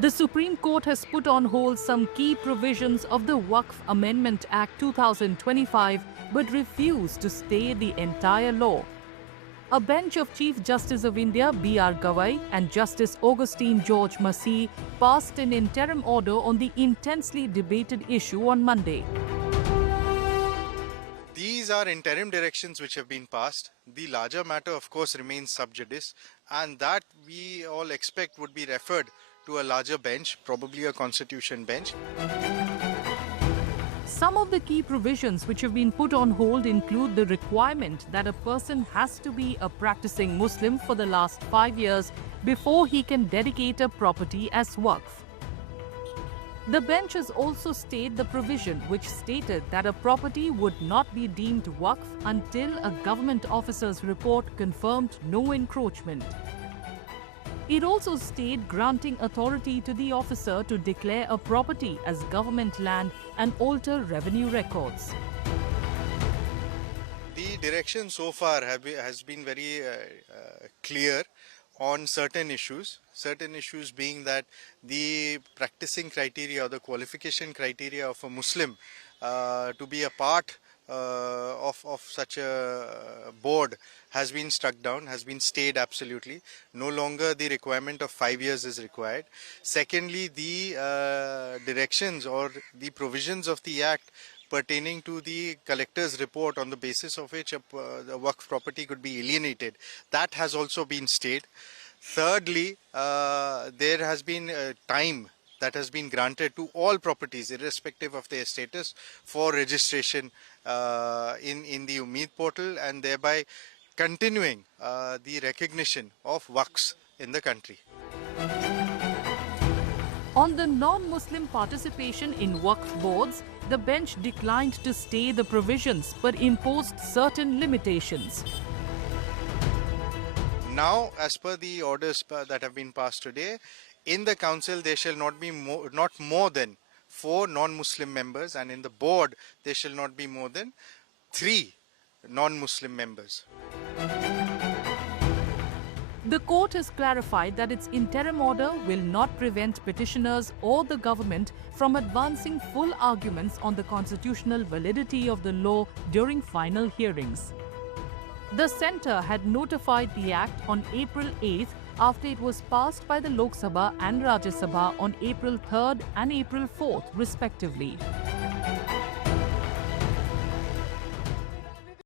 The Supreme Court has put on hold some key provisions of the Waqf Amendment Act 2025 but refused to stay the entire law. A bench of Chief Justice of India B.R. Gavai and Justice Augustine George Masih passed an interim order on the intensely debated issue on Monday. These are interim directions which have been passed. The larger matter, of course, remains sub judice, and that we all expect would be referred to a larger bench, probably a constitution bench. Some of the key provisions which have been put on hold include the requirement that a person has to be a practicing Muslim for the last 5 years before he can dedicate a property as Waqf. The bench has also stayed the provision which stated that a property would not be deemed Waqf until a government officer's report confirmed no encroachment. It also stayed granting authority to the officer to declare a property as government land and alter revenue records. The direction so far has been very clear on certain issues being that the practicing criteria or the qualification criteria of a Muslim to be a part of such a board has been struck down, has been stayed absolutely. No longer the requirement of 5 years is required. Secondly, the directions or the provisions of the Act pertaining to the collector's report on the basis of which the Waqf property could be alienated, that has also been stayed. Thirdly, there has been time that has been granted to all properties irrespective of their status for registration in the Umeed portal, and thereby continuing the recognition of Waqfs in the country. On the non-Muslim participation in Waqf boards, the bench declined to stay the provisions but imposed certain limitations. Now, as per the orders that have been passed today, in the council there shall not be not more than 4 non-Muslim members, and in the board there shall not be more than 3 non-Muslim members. The court has clarified that its interim order will not prevent petitioners or the government from advancing full arguments on the constitutional validity of the law during final hearings. The centre had notified the Act on April 8th after it was passed by the Lok Sabha and Rajya Sabha on April 3rd and April 4th respectively.